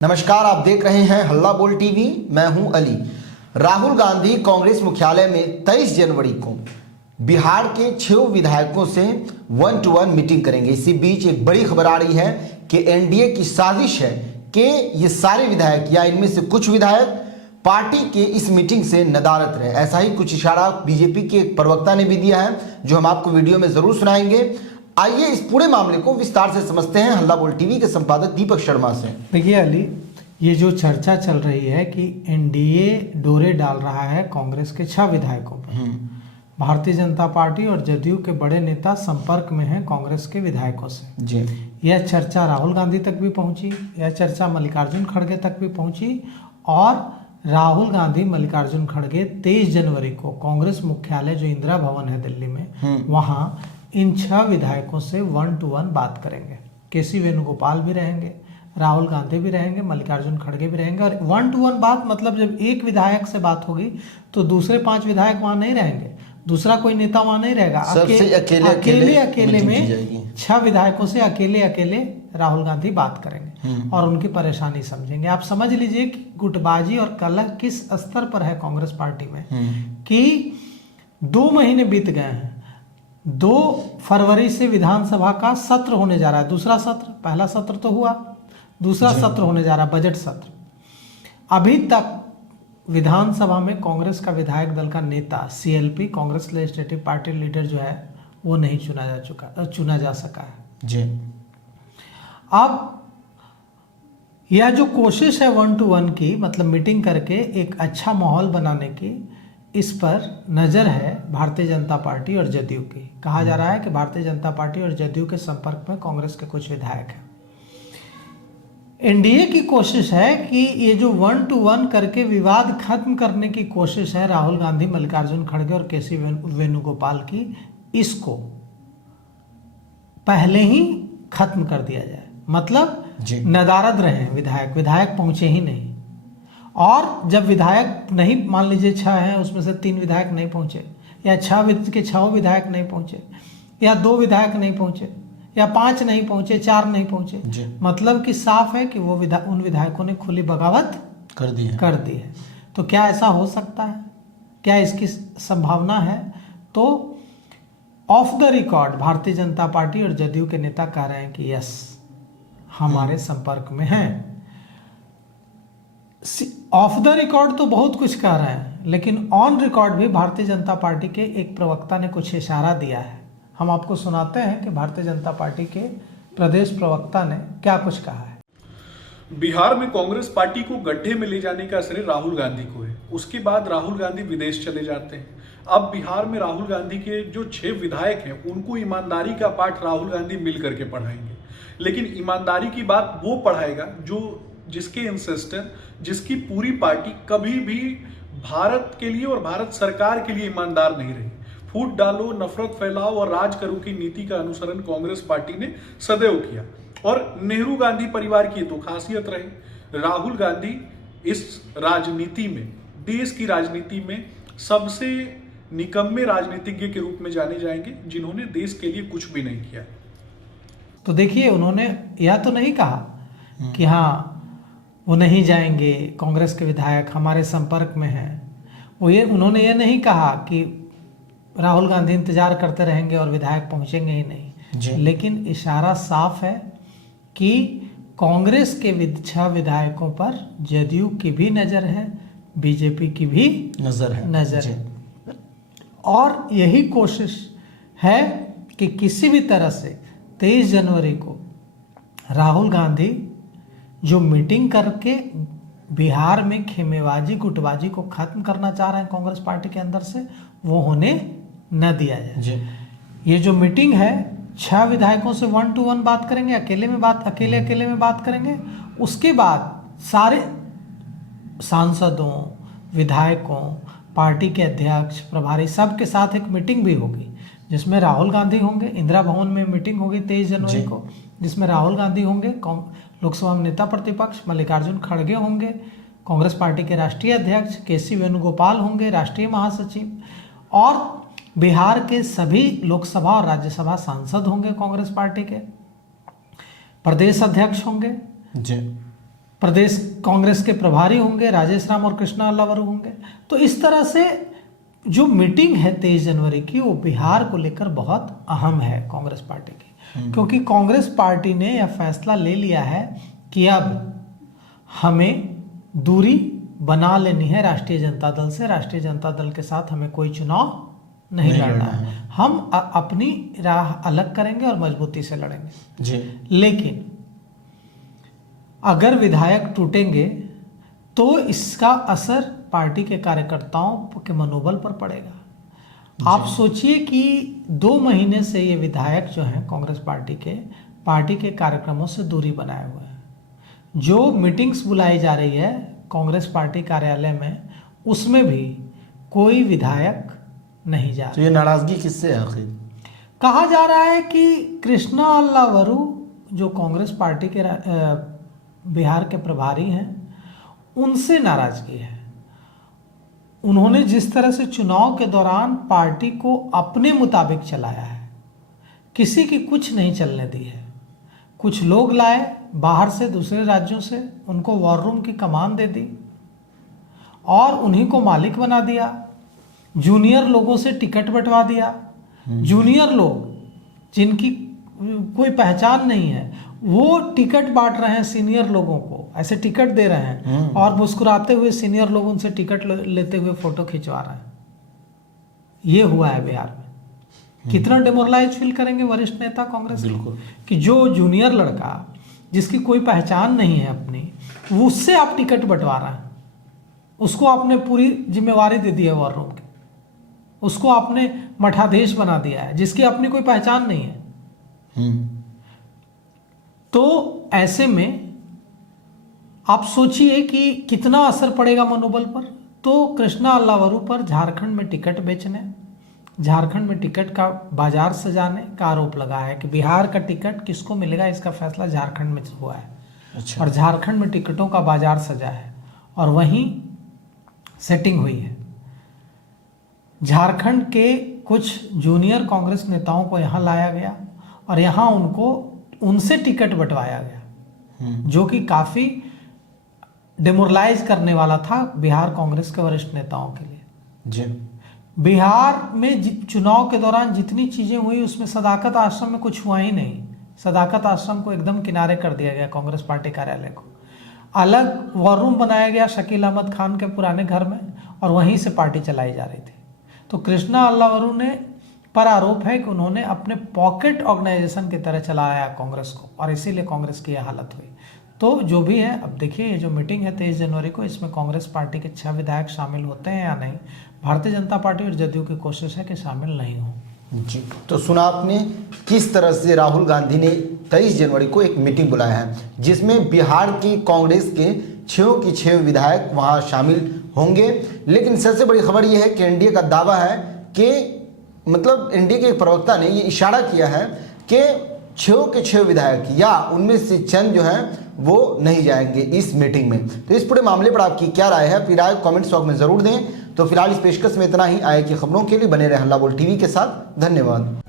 नमस्कार, आप देख रहे हैं हल्ला बोल टीवी। मैं हूं अली। राहुल गांधी कांग्रेस मुख्यालय में 23 जनवरी को बिहार के 6 विधायकों से 1-to-1 मीटिंग करेंगे। इसी बीच एक बड़ी खबर आ रही है कि एनडीए की साजिश है कि ये सारे विधायक या इनमें से कुछ विधायक पार्टी के इस मीटिंग से नदारद रहे। ऐसा ही कुछ इशारा बीजेपी के एक प्रवक्ता ने भी दिया है, जो हम आपको वीडियो में जरूर सुनाएंगे। आइए इस पूरे मामले को विस्तार से समझते हैं हल्ला बोल टीवी के संपादक दीपक शर्मा से। देखिए अली, ये जो चर्चा चल रही है कि एनडीए डोरे डाल रहा है कांग्रेस के 6 विधायकों पर। भारतीय जनता पार्टी और जदयू के बड़े नेता संपर्क में हैं कांग्रेस के विधायकों से जी। यह चर्चा राहुल गांधी तक भी पहुंची, यह चर्चा मल्लिकार्जुन खड़गे तक भी पहुंची और राहुल गांधी मल्लिकार्जुन खड़गे 23 जनवरी को कांग्रेस मुख्यालय जो इंदिरा भवन है दिल्ली में, वहां इन 6 विधायकों से 1-to-1 बात करेंगे। केसी वेणुगोपाल भी रहेंगे, राहुल गांधी भी रहेंगे, मल्लिकार्जुन खड़गे भी रहेंगे। और 1-to-1 बात मतलब जब एक विधायक से बात होगी तो दूसरे 5 विधायक वहां नहीं रहेंगे, दूसरा कोई नेता वहां नहीं रहेगा। अकेले में 6 विधायकों से अकेले राहुल गांधी बात करेंगे और उनकी परेशानी समझेंगे। आप समझ लीजिए कि गुटबाजी और कलह किस स्तर पर है कांग्रेस पार्टी में कि 2 महीने बीत गए हैं। 2 फरवरी से विधानसभा का सत्र होने जा रहा है, दूसरा सत्र। पहला सत्र तो हुआ, दूसरा सत्र होने जा रहा है, बजट सत्र। अभी तक विधानसभा में कांग्रेस का विधायक दल का नेता CLP, Congress legislative party leader जो है वो नहीं चुना जा सका है जी। अब यह जो कोशिश है 1-to-1 की, मतलब मीटिंग करके एक अच्छा माहौल बनाने की, इस पर नज़र है भारतीय जनता पार्टी और जदयू की। कहा जा रहा है कि भारतीय जनता पार्टी और जदयू के संपर्क में कांग्रेस के कुछ विधायक हैं। एनडीए की कोशिश है कि ये जो 1-to-1 करके विवाद खत्म करने की कोशिश है राहुल गांधी, मल्लिकार्जुन खड़गे और केसी वेणुगोपाल की, इसको पहले ही खत्म कर दिया जाए। मतलब नदारद रहे विधायक पहुंचे ही नहीं। और जब विधायक नहीं, मान लीजिए 6 हैं, उसमें से 3 विधायक नहीं पहुंचे, या 6 के 6 विधायक नहीं पहुंचे, या 2 विधायक नहीं पहुंचे, या 5 नहीं पहुंचे, 4 नहीं पहुंचे, मतलब कि साफ है कि वो उन विधायकों ने खुली बगावत कर दी है। तो क्या ऐसा हो सकता है? क्या इसकी संभावना है? तो of the record Bharatiya Janata party और जदयू के नेता कह रहे हैं कि यस, हमारे संपर्क में हैं। ऑफ द रिकॉर्ड तो बहुत कुछ कह रहे हैं, लेकिन ऑन रिकॉर्ड भी भारतीय जनता पार्टी के एक प्रवक्ता ने कुछ इशारा दिया है। हम आपको सुनाते हैं कि भारतीय जनता पार्टी के प्रदेश प्रवक्ता ने क्या कुछ कहा है। बिहार में कांग्रेस पार्टी को गड्ढे में ले जाने का श्रेय राहुल गांधी को है। उसके बाद राहुल गांधी विदेश चले जाते हैं। अब बिहार में राहुल गांधी के जो 6 विधायक हैं, उनको ईमानदारी का पाठ राहुल गांधी मिल करके पढ़ाएंगे। लेकिन ईमानदारी की बात वो पढ़ाएगा जिसके इंसेस्टर, जिसकी पूरी पार्टी कभी भी भारत के लिए और भारत सरकार के लिए ईमानदार नहीं रही। फूट डालो, नफरत फैलाओ और राज करो की नीति का अनुसरण कांग्रेस पार्टी ने सदैव किया। और नेहरू गांधी परिवार की तो खासियत रही। राहुल गांधी इस राजनीति में, देश की राजनीति में सबसे निकम्मे राजनीतिज्ञ के रूप में जाने जाएंगे, जिन्होंने देश के लिए कुछ भी नहीं किया। तो देखिए, उन्होंने यह तो नहीं कहा कि हाँ वो नहीं जाएंगे, कांग्रेस के विधायक हमारे संपर्क में हैं। उन्होंने ये नहीं कहा कि राहुल गांधी इंतजार करते रहेंगे और विधायक पहुंचेंगे ही नहीं। लेकिन इशारा साफ है कि कांग्रेस के 6 विधायकों पर जदयू की भी नजर है, बीजेपी की भी नजर है। और यही कोशिश है कि किसी भी तरह से 23 जनवरी को राहुल गांधी जो मीटिंग करके बिहार में खेमेबाजी गुटबाजी को खत्म करना चाह रहे हैं कांग्रेस पार्टी के अंदर से, वो होने न दिया जाए। ये जो मीटिंग है, 6 विधायकों से 1-to-1 बात करेंगे, अकेले में बात करेंगे। उसके बाद सारे सांसदों, विधायकों, पार्टी के अध्यक्ष, प्रभारी, सबके साथ एक मीटिंग भी होगी, जिसमें राहुल गांधी होंगे। इंदिरा भवन में मीटिंग होगी 23 जनवरी को, जिसमें राहुल गांधी होंगे, लोकसभा में नेता प्रतिपक्ष मल्लिकार्जुन खड़गे होंगे, कांग्रेस पार्टी के राष्ट्रीय अध्यक्ष केसी वेणुगोपाल होंगे, राष्ट्रीय महासचिव, और बिहार के सभी लोकसभा और राज्यसभा सांसद होंगे कांग्रेस पार्टी के, प्रदेश अध्यक्ष होंगे जी। प्रदेश कांग्रेस के प्रभारी होंगे, राजेश राम और कृष्णा अल्लावरू होंगे। तो इस तरह से जो मीटिंग है 23 जनवरी की, वो बिहार को लेकर बहुत अहम है कांग्रेस पार्टी की, क्योंकि कांग्रेस पार्टी ने यह फैसला ले लिया है कि अब हमें दूरी बना लेनी है राष्ट्रीय जनता दल से। राष्ट्रीय जनता दल के साथ हमें कोई चुनाव नहीं लड़ना है। हम अपनी राह अलग करेंगे और मजबूती से लड़ेंगे जी। लेकिन अगर विधायक टूटेंगे तो इसका असर पार्टी के कार्यकर्ताओं के मनोबल पर पड़ेगा। आप सोचिए कि 2 महीने से ये विधायक जो हैं कांग्रेस पार्टी के कार्यक्रमों से दूरी बनाए हुए हैं। जो मीटिंग्स बुलाई जा रही है कांग्रेस पार्टी कार्यालय में, उसमें भी कोई विधायक नहीं जा रहा। तो ये नाराजगी किससे है आखिर? कहा जा रहा है कि कृष्णा अल्लावरू जो कांग्रेस पार्टी के बिहार के प्रभारी हैं, उनसे नाराजगी है। उन्होंने जिस तरह से चुनाव के दौरान पार्टी को अपने मुताबिक चलाया है, किसी की कुछ नहीं चलने दी है। कुछ लोग लाए बाहर से, दूसरे राज्यों से, उनको वॉर रूम की कमान दे दी और उन्हीं को मालिक बना दिया। जूनियर लोगों से टिकट बंटवा दिया। जूनियर लोग जिनकी कोई पहचान नहीं है, वो टिकट बांट रहे हैं सीनियर लोगों को, ऐसे टिकट दे रहे हैं और मुस्कुराते हुए सीनियर लोग उनसे टिकट लेते हुए फोटो खिंचवा रहे हैं। ये हुआ है बिहार में। कितना डिमोरलाइज फील करेंगे वरिष्ठ नेता कांग्रेस के कि जो जूनियर लड़का जिसकी कोई पहचान नहीं है अपनी, वो उससे आप टिकट बंटवा रहे हैं। उसको आपने पूरी जिम्मेवारी दे दी है वॉर रूम की, उसको आपने मठाधीश बना दिया है जिसकी अपनी कोई पहचान नहीं है। तो ऐसे में आप सोचिए कि कितना असर पड़ेगा मनोबल पर। तो कृष्णा अल्लावरू पर झारखंड में टिकट बेचने, झारखंड में टिकट का बाजार सजाने का आरोप लगा है कि बिहार का टिकट किसको मिलेगा इसका फैसला झारखंड में हुआ है। अच्छा। और झारखंड में टिकटों का बाजार सजा है और वहीं सेटिंग हुई है। झारखंड के कुछ जूनियर कांग्रेस नेताओं को यहाँ लाया गया और यहाँ उनसे टिकट बंटवाया गया, जो कि काफ़ी डिमोरलाइज करने वाला था बिहार कांग्रेस के वरिष्ठ नेताओं के लिए। जी। बिहार में चुनाव के दौरान जितनी चीज़ें हुई उसमें सदाकत आश्रम में कुछ हुआ ही नहीं। सदाकत आश्रम को एकदम किनारे कर दिया गया, कांग्रेस पार्टी कार्यालय को अलग वॉर रूम बनाया गया शकील अहमद खान के पुराने घर में और वहीं से पार्टी चलाई जा रही थी। तो कृष्णा अल्लावरू ने पर आरोप है कि उन्होंने अपने पॉकेट ऑर्गेनाइजेशन की तरह चलाया कांग्रेस को और इसीलिए कांग्रेस की यह हालत हुई। तो जो भी है, अब देखिए ये जो मीटिंग है 23 जनवरी को, इसमें कांग्रेस पार्टी के 6 विधायक शामिल होते हैं या नहीं। भारतीय जनता पार्टी और जदयू की कोशिश है कि शामिल नहीं हो। जी। तो सुना आपने किस तरह से राहुल गांधी ने 23 जनवरी को एक मीटिंग बुलाया है जिसमें बिहार की कांग्रेस के 6 विधायक वहां शामिल होंगे। लेकिन सबसे बड़ी खबर यह है कि एनडीए का दावा है कि मतलब एनडीए के एक प्रवक्ता ने ये इशारा किया है कि 6 विधायक या उनमें से चंद जो हैं वो नहीं जाएंगे इस मीटिंग में। तो इस पूरे मामले पर आपकी क्या राय है? अपनी राय कमेंट्स बॉक्स में जरूर दें। तो फिलहाल इस पेशकश में इतना ही। आए की खबरों के लिए बने रहे हल्ला बोल टीवी के साथ। धन्यवाद।